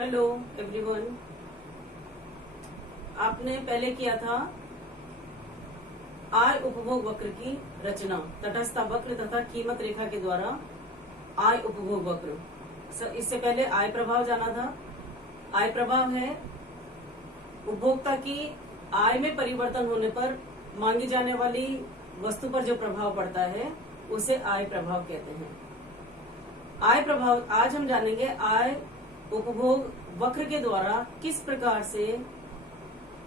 Hello everyone. आपने पहले किया था आय उपभोग वक्र की रचना, तटस्थ वक्र तथा कीमत रेखा के द्वारा आय उपभोग वक्र। इससे पहले आय प्रभाव जाना था। आय प्रभाव है उपभोक्ता की आय में परिवर्तन होने पर मांगी जाने वाली वस्तु पर जो प्रभाव पड़ता है उसे आय प्रभाव कहते हैं। आय प्रभाव आज हम जानेंगे आय उपभोग वक्र के द्वारा किस प्रकार से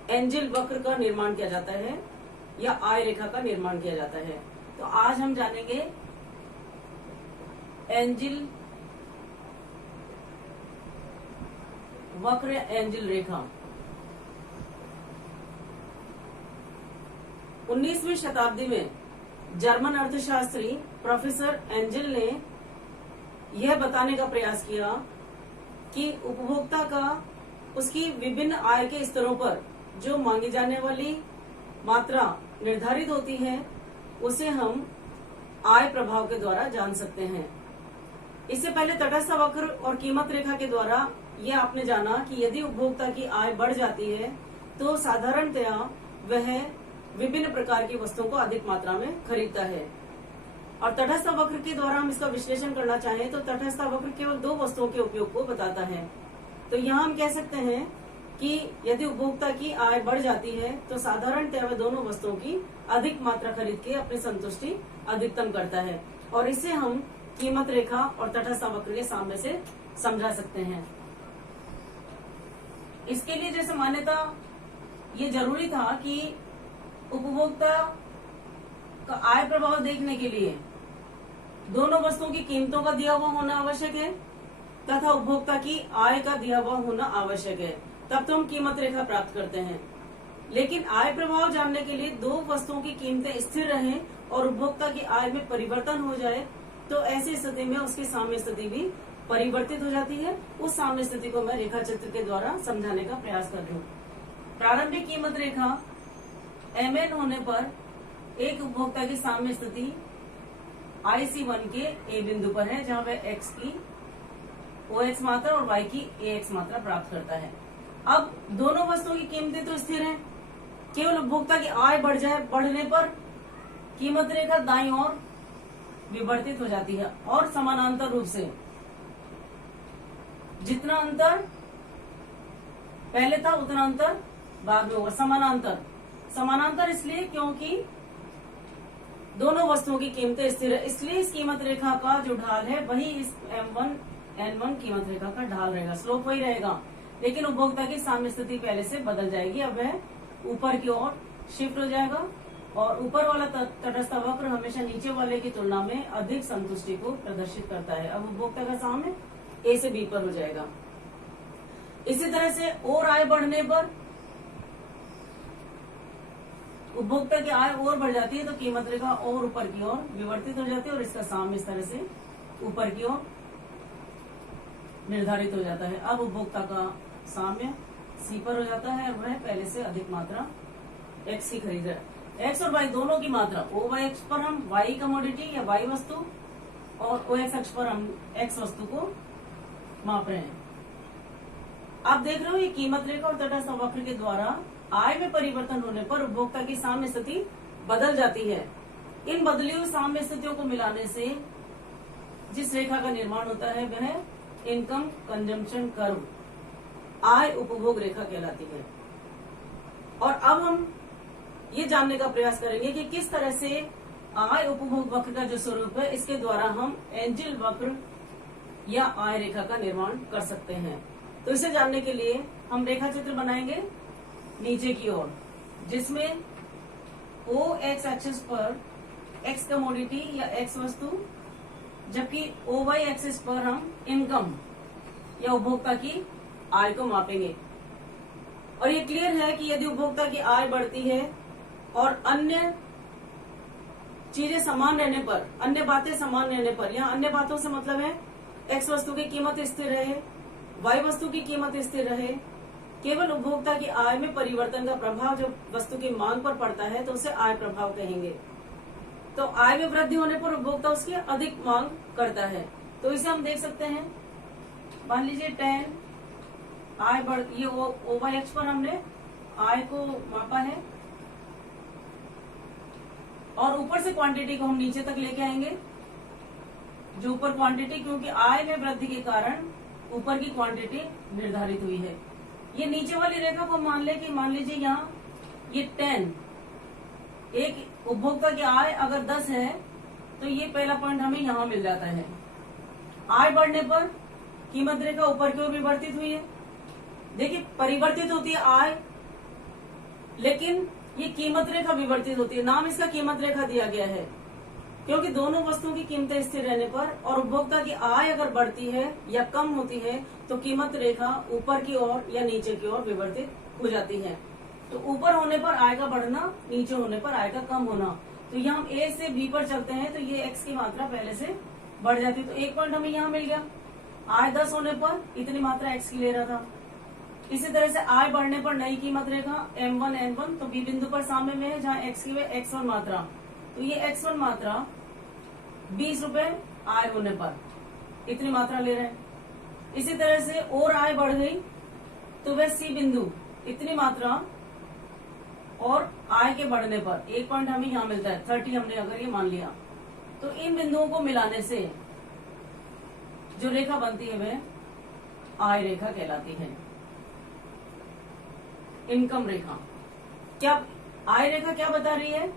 एंजल वक्र का निर्माण किया जाता है या आय रेखा का निर्माण किया जाता है। तो आज हम जानेंगे एंजल वक्र, एंजल रेखा। 19वीं शताब्दी में जर्मन अर्थशास्त्री प्रोफेसर एंजल ने यह बताने का प्रयास किया कि उपभोक्ता का उसकी विभिन्न आय के स्तरों पर जो मांगी जाने वाली मात्रा निर्धारित होती है उसे हम आय प्रभाव के द्वारा जान सकते हैं। इससे पहले तटस्थ वक्र और कीमत रेखा के द्वारा यह आपने जाना कि यदि उपभोक्ता की आय बढ़ जाती है तो साधारणतया वह विभिन्न प्रकार की वस्तुओं को अधिक मात्रा में खरीदता है। और तटस्थ वक्र के द्वारा हम इसका विश्लेषण करना चाहें तो तटस्थ वक्र केवल दो वस्तुओं के उपयोग को बताता है। तो यहाँ हम कह सकते हैं कि यदि उपभोक्ता की आय बढ़ जाती है तो साधारणतः वह दोनों वस्तुओं की अधिक मात्रा खरीद के अपनी संतुष्टि अधिकतम करता है। और इसे हम कीमत रेखा और तटस्थ वक्र के सामने से समझा सकते हैं। इसके लिए जैसे मान्यता ये जरूरी था कि उपभोक्ता का आय प्रभाव देखने के लिए दोनों वस्तुओं की कीमतों का दिया हुआ होना आवश्यक है तथा उपभोक्ता की आय का दिया हुआ होना आवश्यक है, तब तो हम कीमत रेखा प्राप्त करते हैं। लेकिन आय प्रभाव जानने के लिए दो वस्तुओं की कीमतें स्थिर रहें और उपभोक्ता की आय में परिवर्तन हो जाए तो ऐसी स्थिति में उसकी साम्य स्थिति भी परिवर्तित हो जाती है। उस साम्य स्थिति को मैं रेखा चित्र के द्वारा समझाने का प्रयास कर रही हूँ। प्रारंभिक कीमत रेखा MN होने पर एक उपभोक्ता की साम्य स्थिति IC1 के A बिंदु पर है जहां वह X की OX मात्रा और Y की AX मात्रा प्राप्त करता है। अब दोनों वस्तुओं की कीमतें तो स्थिर हैं, केवल उपभोक्ता की आय बढ़ने पर कीमत रेखा दाईं ओर विवर्तित हो जाती है और समानांतर रूप से जितना अंतर पहले था उतना अंतर बाद में होगा। समानांतर इसलिए क्योंकि दोनों वस्तुओं की कीमतें स्थिर है, इसलिए इस कीमत रेखा का जो ढाल है वही इस M1N1 कीमत रेखा का ढाल रहेगा, स्लोप वही रहेगा। लेकिन उपभोक्ता की साम्य स्थिति पहले से बदल जाएगी। अब वह ऊपर की ओर शिफ्ट हो जाएगा और ऊपर वाला तटस्थ वक्र हमेशा नीचे वाले की तुलना में अधिक संतुष्टि को प्रदर्शित करता है। अब उपभोक्ता का साम्य A से B पर हो जाएगा। इसी तरह से और आय बढ़ने पर उपभोक्ता की आय और बढ़ जाती है तो कीमत रेखा और ऊपर की ओर विवर्तित हो जाती है और इसका साम्य इस तरह से ऊपर की ओर निर्धारित हो जाता है। अब उपभोक्ता का साम्य C पर हो जाता है और वह पहले से अधिक मात्रा X की खरीद रहा है। X और Y दोनों की मात्रा OY अक्ष पर हम Y कमोडिटी या Y वस्तु और OX अक्ष पर हम X वस्तु को माप रहे हैं। आप देख रहे हो ये कीमत रेखा और तटस्थ वक्र के द्वारा आय में परिवर्तन होने पर उपभोक्ता की साम्य स्थिति बदल जाती है। इन बदली हुई साम्य स्थितियों को मिलाने से जिस रेखा का निर्माण होता है वह इनकम कंजम्पशन कर्व, आय उपभोग रेखा कहलाती है। और अब हम ये जानने का प्रयास करेंगे कि किस तरह से आय उपभोग वक्र का जो स्वरूप है इसके द्वारा हम एंजल वक्र या आय रेखा का निर्माण कर सकते हैं। तो इसे जानने के लिए हम रेखा चित्र बनाएंगे नीचे की ओर, जिसमें OX एक्सिस पर X कमोडिटी या X वस्तु जबकि OY एक्सिस पर हम इनकम या उपभोक्ता की आय को मापेंगे। और ये क्लियर है कि यदि उपभोक्ता की आय बढ़ती है और अन्य चीजें समान रहने पर, अन्य बातें समान रहने पर, यहाँ अन्य बातों से मतलब है X वस्तु की कीमत स्थिर रहे, Y वस्तु की कीमत स्थिर रहे, केवल उपभोक्ता की आय में परिवर्तन का प्रभाव जो वस्तु की मांग पर पड़ता है तो उसे आय प्रभाव कहेंगे। तो आय में वृद्धि होने पर उपभोक्ता उसकी अधिक मांग करता है। तो इसे हम देख सकते हैं, मान लीजिए 10 आय बढ़, ये ओ बाई एक्स पर हमने आय को मापा है और ऊपर से क्वांटिटी को हम नीचे तक लेके आएंगे। जो ऊपर क्वांटिटी, क्योंकि आय में वृद्धि के कारण ऊपर की क्वांटिटी निर्धारित हुई है। ये नीचे वाली रेखा को मान लीजिए यहाँ ये 10, एक उपभोक्ता की आय अगर 10 है तो ये पहला पॉइंट हमें यहाँ मिल जाता है। आय बढ़ने पर कीमत रेखा ऊपर की ओर विवर्तित हुई है। देखिए परिवर्तित होती है आय, लेकिन ये कीमत रेखा विवर्तित होती है। नाम इसका कीमत रेखा दिया गया है क्योंकि दोनों वस्तुओं की कीमतें स्थिर रहने पर और उपभोक्ता की आय अगर बढ़ती है या कम होती है तो कीमत रेखा ऊपर की ओर या नीचे की ओर विवर्तित हो जाती है। तो ऊपर होने पर आय का बढ़ना, नीचे होने पर आय का कम होना। तो ये हम ए से बी पर चलते हैं तो ये एक्स की मात्रा पहले से बढ़ जाती है। तो एक पॉइंट हमें यहाँ मिल गया। आय 10 होने पर इतनी मात्रा एक्स की ले रहा था। इसी तरह से आय बढ़ने पर नई कीमत रेखा M1 N1 तो बी बिंदु पर सामने में है जहाँ एक्स की वे X1 मात्रा, तो ये X1 मात्रा 20 रुपए आय होने पर इतनी मात्रा ले रहे हैं। इसी तरह से और आय बढ़ गई तो वह सी बिंदु इतनी मात्रा और आय के बढ़ने पर एक पॉइंट हमें यहाँ मिलता है 30 हमने अगर ये मान लिया। तो इन बिंदुओं को मिलाने से जो रेखा बनती है वह आय रेखा कहलाती है। इनकम रेखा क्या, आय रेखा क्या बता रही है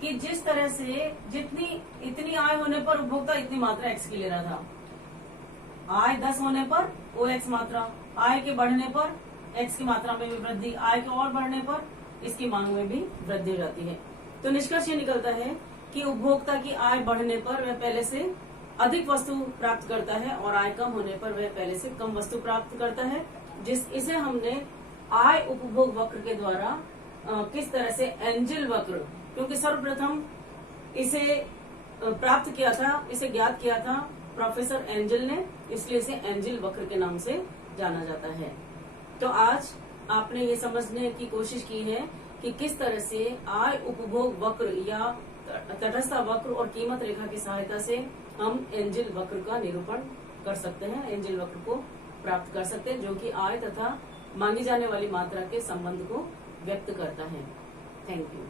कि जिस तरह से इतनी आय होने पर उपभोक्ता इतनी मात्रा एक्स की ले रहा था। आय 10 होने पर ओ एक्स मात्रा, आय के बढ़ने पर एक्स की मात्रा में भी वृद्धि, आय के और बढ़ने पर इसकी मांग में भी वृद्धि हो जाती है। तो निष्कर्ष ये निकलता है कि उपभोक्ता की आय बढ़ने पर वह पहले से अधिक वस्तु प्राप्त करता है और आय कम होने पर वह पहले से कम वस्तु प्राप्त करता है। इसे हमने आय उपभोग वक्र के द्वारा किस तरह से एंजल वक्र, क्योंकि सर्वप्रथम इसे प्राप्त किया था, इसे ज्ञात किया था प्रोफेसर एंजल ने, इसलिए इसे एंजल वक्र के नाम से जाना जाता है। तो आज आपने ये समझने की कोशिश की है कि किस तरह से आय उपभोग वक्र या तटस्थ वक्र और कीमत रेखा की सहायता से हम एंजल वक्र का निरूपण कर सकते हैं, एंजल वक्र को प्राप्त कर सकते हैं, जो कि आय तथा मांगी जाने वाली मात्रा के संबंध को व्यक्त करता है। Thank you.